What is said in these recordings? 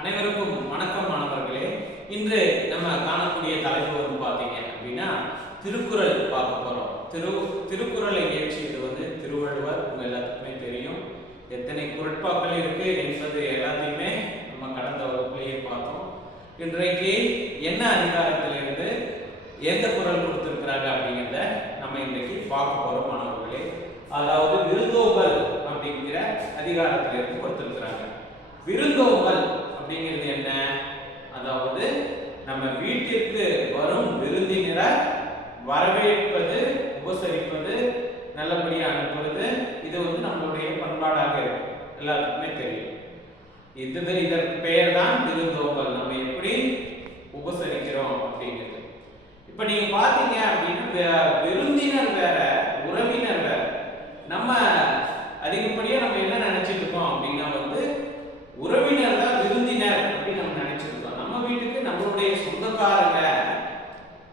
அனைவருக்கும் வணக்கம் மாணவர்களே. இன்று நம்ம காணக்கூடிய தலைப்பு வந்து பாத்தீங்க அப்படின்னா திருக்குறள் பார்க்க போறோம். திருக்குறளை இயற்றியது திருவள்ளுவர். உங்க எல்லாத்துக்குமே தெரியும் எத்தனை குறட்பாக்கள் இருக்கு என்பது எல்லாத்தையுமே நம்ம கடந்த வகுப்பிலேயே பார்த்தோம். இன்றைக்கு என்ன அதிகாரத்திலிருந்து எந்த குறள் கொடுத்திருக்கிறாங்க அப்படிங்கிறத நம்ம இன்றைக்கு பார்க்க போறோம் மாணவர்களே. அதாவது விருந்தோம்பல் அப்படிங்கிற அதிகாரத்திலிருந்து கொடுத்திருக்கிறாங்க. விருந்தோம்பல் அப்படிங்கிறது என்ன? அதாவது நம்ம வீட்டிற்கு வரும் விருந்தினரை வரவேற்பது, உபசரிப்பது, நல்லபடியா அனுப்புறது. இது நம்மளுடைய பண்பாடாக இருக்கு, எல்லாத்துக்குமே தெரியும். இதற்கு பெயர் தான் விருந்தோம்பல். நம்ம எப்படி உபசரிக்கிறோம் அப்படிங்கிறது. இப்ப நீங்க பாத்தீங்க அப்படின்னா விருந்தினர் வேற, உறவினர் வேற. நம்ம அதிகப்படியா நம்ம என்ன நினைச்சிட்டு இருக்கோம் அப்படின்னா உறவினர் தான் விருந்தினர் அப்படின்னு நம்ம நினைச்சிருக்கோம். நம்ம வீட்டுக்கு நம்மளுடைய சொந்தக்காரங்க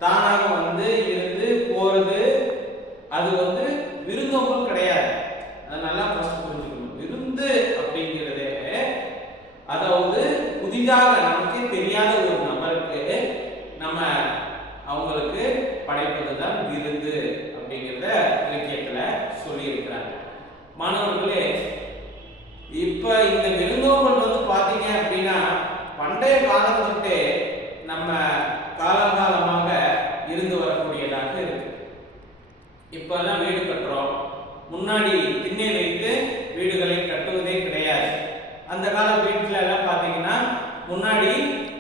தானாக இருந்து போறது அது விருந்தோம்பல் கிடையாது. அதை நல்லா ஃபர்ஸ்ட் புரிஞ்சுக்கணும். விருந்து அப்படிங்கிறதே அதாவது புதிதாக நமக்கே தெரியாத ஒரு நபருக்கு நம்ம அவங்களுக்கு படைப்பதுதான் விருந்து அப்படிங்கிறத இலக்கியத்துல சொல்லி இருக்கிறாங்க. மாணவர்களே, இப்ப இந்த விருந்தோம்பல் பாத்தீங்க அப்படின்னா பண்டைய காலம் தொட்டே நம்ம காலகாலமாக இருந்து வரக்கூடியதாக இருக்கு. இப்ப எல்லாம் வீடு கட்டுறோம். முன்னாடி திண்ணை வைத்து வீடுகளை கட்டுவதே கிடையாது. அந்த கால வீட்டுல எல்லாம் பாத்தீங்கன்னா முன்னாடி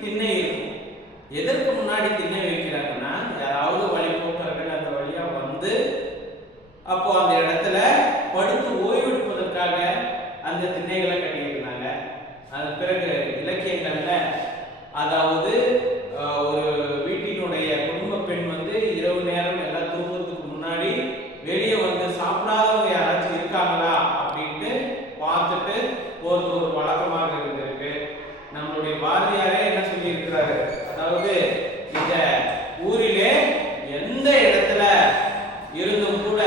திண்ணை இருக்கும். எதற்கு முன்னாடி திண்ணை வைக்கிறாங்கன்னா, யாராவது வழிபோக்கர்கள் அந்த வழியா அப்போ அந்த இடத்துல படுத்து ஓய்வெடுப்பதற்காக அந்த திண்ணைகளை கட்டியிருந்தாங்க. அது பிறகு இலக்கியங்கள்ல அதாவது ஒரு வீட்டினுடைய குடும்ப பெண் இரவு நேரம் எல்லாம் தூங்குறதுக்கு முன்னாடி வெளியே சாப்பிடாதவங்க யாராச்சும் இருக்காங்களா அப்படின்ட்டு பார்த்துட்டு போறது ஒரு வழக்கமாக இருந்திருக்கு. நம்மளுடைய பாரதியாரே என்ன சொல்லி இருக்கிறாரு, அதாவது இந்த ஊரிலே எந்த இடத்துல இருந்தும் கூட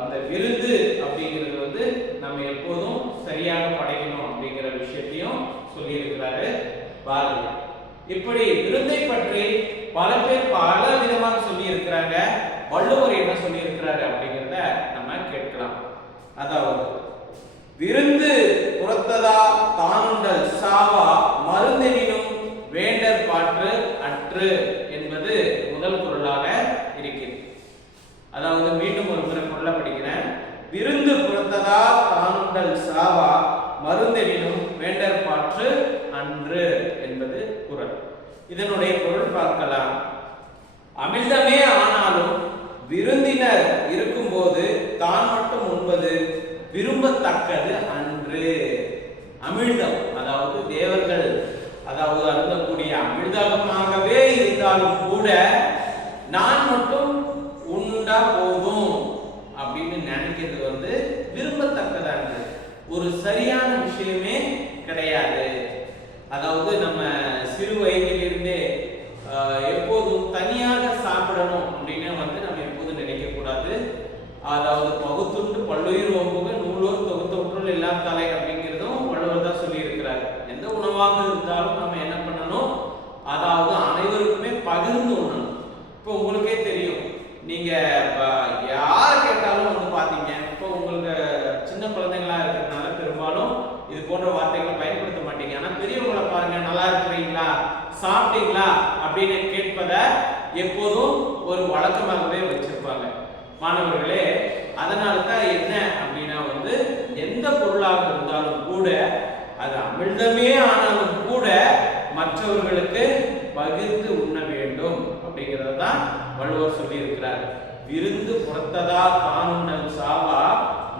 இந்த விருந்து அப்படிங்கிறது நம்ம எப்போதும் சரியாக படைக்கணும் அப்படிங்கிற விஷயத்தையும் சொல்லி இருக்கிறாரு பாரதியார். இப்படி விருந்தை பற்றி பல பேர் பல விதமாக சொல்லி இருக்கிறாங்க. வள்ளுவர் என்ன சொல்லி இருக்கிறாரு அப்படிங்கிறத நம்ம கேட்கலாம். அதாவது விருந்து புறத்ததா தானுண்டல் சாவா மருந்தெனினும் வேண்டற் பாற்று அற்று என்பது முதல் குறளாக இருக்கிறது. அதாவது மீண்டும் ஒரு முறை குறளை படிக்கிறேன். விருந்து புறத்ததா தானுண்டல் சாவா மருந்தெனினும் வேண்டற் பாற்று அன்று என்பது குறள். இதனுடைய பொருள் பார்க்கலாம். அமிழ்தமே ஆனாலும் விருந்தினர் இருக்கும்போது தான் மட்டும் உண்பது விரும்பத்தக்கது அன்று. அமிழ்தம் அதாவது தேவர்கள் அதாவது அருந்தக்கூடிய அமிழ்தமாகவே இருந்தாலும் கூட நான் மட்டும் உண்டா போதும் அப்படின்னு நினைக்கிறது விரும்பத்தக்கதானது, ஒரு சரியான விஷயமே கிடையாது. அதாவது நம்ம சிறு வயதிலிருந்தே எப்போதும் தனியாக சாப்பிடணும் அப்படின்னு நம்ம எப்போதும் நினைக்க கூடாது. அதாவது பகுத்துண்டு பல்லுயிர் ஓம்புக நூலோர் தொகுத்தொற்றுள் எல்லாம் தலை அப்படிங்கிறதும் வள்ளுவர் தான் சொல்லி இருக்கிறார். எந்த உணவாக இருந்தாலும் நம்ம என்ன பண்ணணும், அதாவது அனைவருக்குமே பகிர்ந்து உண்ணணும். இப்போ உங்களுக்கே தெரியும், நீங்க யார் கேட்டாலும் பாத்தீங்க, இப்போ உங்களுக்கு சின்ன குழந்தைங்களா இருக்கிறதுனால பெரும்பாலும் இது போன்ற வார்த்தைகளை பயன்படுத்த மாட்டீங்க. ஆனா பெரியவங்களை பாருங்க, நல்லா இருக்கிறீங்களா, சாப்பிட்டீங்களா அப்படின்னு கேட்பத எப்போதும் ஒரு வழக்கமாகவே வச்சிருப்பாங்க. மாணவர்களே, அதனால தான் என்ன அப்படின்னா எந்த பொருளாக இருந்தாலும் கூட அது அமிழ்தமே ஆனாலும் கூட மற்றவர்களுக்கு பகிர்ந்து உண்ண வேண்டும் அப்படிங்கிறது தான் வள்ளுவர் சொல்லி இருக்கிறார். விருந்து புறத்ததா தானுண்டல் சாவா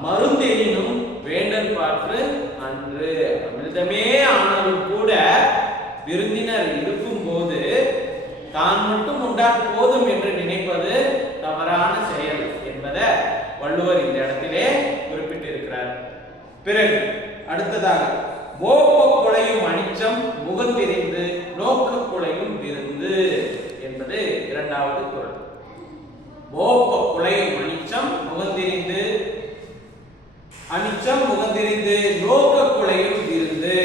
மருந்தெனினும் வேண்டற் பாற்று அன்று. அமிழ்தமே ஆனாலும் கூட விருந்தினர் இருக்கும் போது தான் மட்டும் உண்டால் போதும் என்று நினைப்பது தவறான செயல் என்பதை வள்ளுவர் இந்த இடத்திலே குறிப்பிட்டிருக்கிறார். பிறகு அடுத்ததாக மோப்ப குலையும் அனிச்சம் முகந்தெரிந்து நோக்க குலையும் விருந்து என்பது இரண்டாவது குறள். மோப்ப குலையும் அனிச்சம் முகந்தெரிந்து அனிச்சம் முகந்தெரிந்து நோக்க குலையும் விருந்து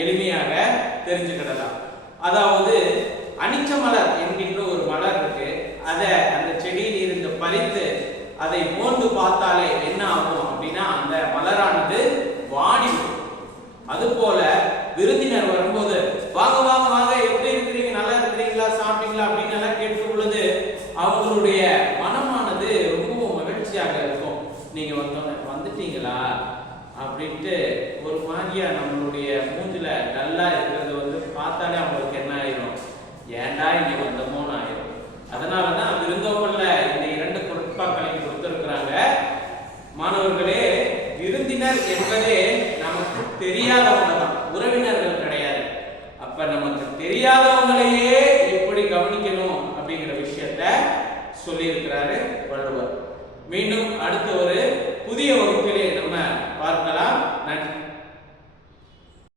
எளிமையாக தெரிஞ்சுக்கிடலாம். அதாவது அனிச்ச மலர் என்கின்ற ஒரு மலர் இருக்கு. அதை அந்த செடியில் இருந்து பறித்து அதை மோந்து பார்த்தாலே என்ன ஆகும் அப்படின்னா அந்த மலரானது வாடிடும். அது போல விருந்தினர் வரும்போது வாங்க வாங்க வாங்க, எப்படி இருக்கிறீங்க, நல்லா இருக்கிறீங்களா, சாப்பிட்டீங்களா அப்படின்னு எல்லாம் கேட்கும் பொழுது அவங்களுடைய மனமானது ரொம்பவும் மகிழ்ச்சியாக இருக்கும். நீங்க வந்துட்டீங்களா அப்படின்ட்டு ஒரு மாதிரியா நம்மளுடைய மூஞ்சில நல்லா இருக்கிறது பார்த்தாலே அவங்களுக்கு என்ன ஆயிரும், ஏண்டா இங்க வந்தோமோன்னு ஆயிரும். அதனாலதான் விருந்தோம்பல்ல இந்த 2 பொருட்பாக்களையும் கொடுத்திருக்கிறாங்க. மாணவர்களே, விருந்தினர் என்பதே நமக்கு தெரியாதவங்க தான், உறவினர்கள் கிடையாது. அப்ப நமக்கு தெரியாதவங்களையே எப்படி கவனிக்கணும் அப்படிங்கிற விஷயத்த சொல்லி இருக்கிறாரு வள்ளுவர். மீண்டும் அடுத்த ஒரு புதிய வகுப்பிலே நம்ம பார்க்கலாம். நன்றி.